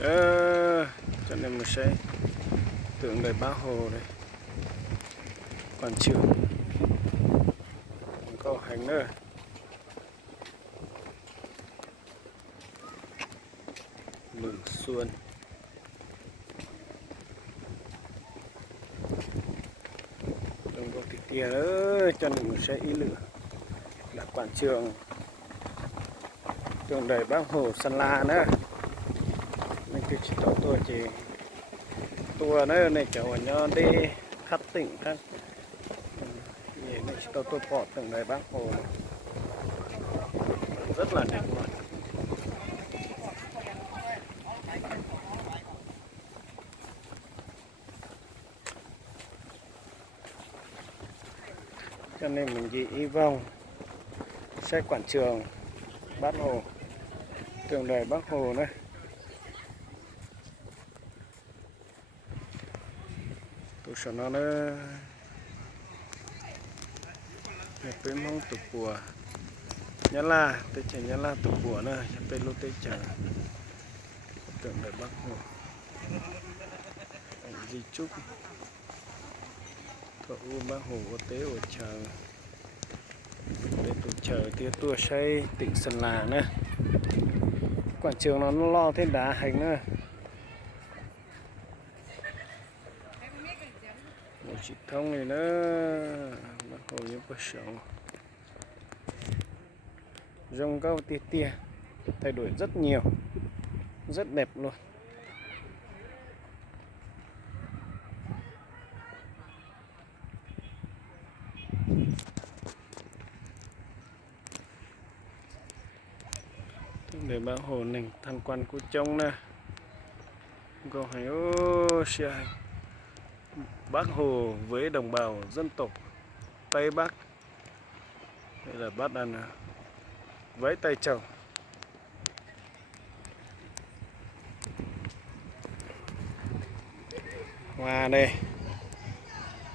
Cho nên mình sẽ tượng đài Bác Hồ đây, quảng trường có hành nữa. Mừng xuân đừng có cái tia nữa, cho nên mình sẽ ý lửa là quảng trường tượng đài Bác Hồ Sơn La nữa. Nên cứ chỉ tao tôi chỉ tua nữa này cháu nhỏ đi khắp tỉnh khác vậy này chỉ tao tôi bỏ tượng đài Bác Hồ rất là đẹp luôn. Cho nên mình chỉ hy vọng sẽ quảng trường Bác Hồ, tượng đài Bác Hồ nữa. Tôi sợ nó nhập bên mong tụ bùa nhá la tôi chạy nhá la tụ bùa nữa nhập bên lô tê chờ tượng đài Bác Hồ di trúc thọ u Bác Hồ có tế ở chờ để tụ chờ tia tua xây tỉnh Sơn La nữa. Quảng trường nó lo thế đá hành nữa. Một chị thông này nữa Bác Hồ như có sống rồng cao tia tia thay đổi rất nhiều, rất đẹp luôn. Để Bác Hồ này tham quan của trông nè, có hay ô xe Bác Hồ với đồng bào dân tộc Tây Bắc. Đây là bác đang với tay chồng. Hoa đây,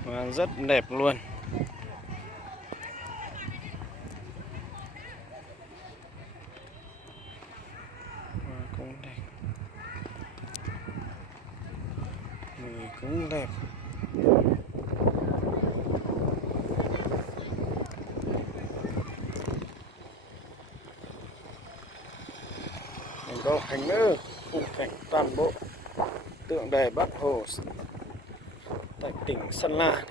hoa rất đẹp luôn. Hoa cũng đẹp, người cũng đẹp. Mình có hành nữa, khung cảnh toàn bộ tượng đài Bác Hồ tại tỉnh Sơn La này.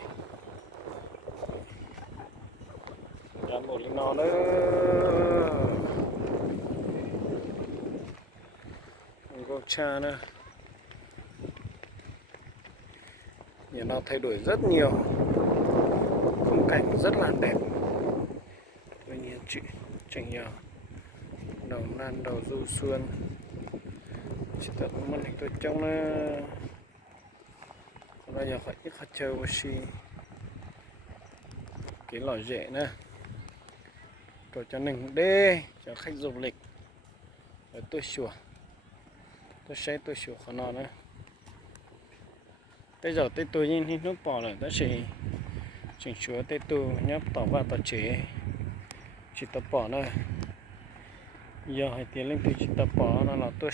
Ra một lên nó nữa. Mình có cha nữa. Nhìn nó thay đổi rất nhiều, khung cảnh rất là đẹp. Tuy nhiên chuyện chẳng nhỏ đầu nan đầu du xuân chỉ tận mất hình tôi trong còn bây giờ phải ít hạt châu oxy cái lò rễ nữa rồi cho mình đê cho khách du lịch rồi tôi sửa tôi sẽ tôi sửa khó nó nữa. Bây giờ tôi nhìn nước bỏ lại ta sẽ chỉnh sửa tôi nhấp tỏ vào tỏ chế chỉ tập bỏ nữa. Giờ hãy tiến lên từ chỉ tập bỏ nó là tôi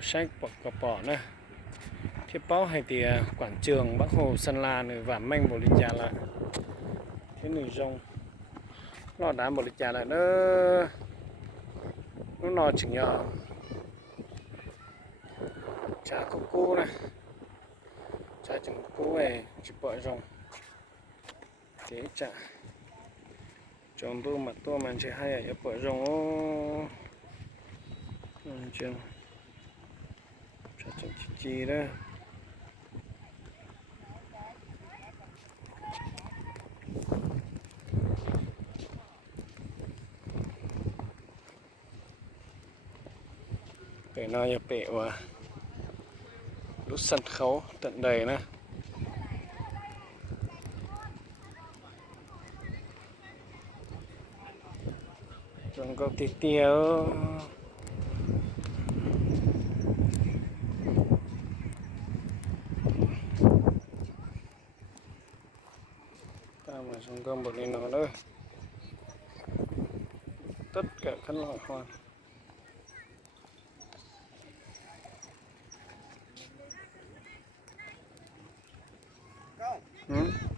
sai bỏ cả bỏ nữa. Cái báo hay thì quảng trường Bác Hồ Sơn La nữa và manh một lịch trà lại cái người rong nó đã một lịch trà lại đó nó chừng nhỏ chả có cô này chả chừng cô này chỉ bỏ rong thế chả chồng tôi mà tôi mình sẽ hay ở bỏ rong ô chừng chả chừng chi đó. Để nó nhập bể và lúc sân khấu tận đầy nữa. Rồi có tí tiêu ta mà xong có một lên nó nữa tất cả các loại hoa Ừ.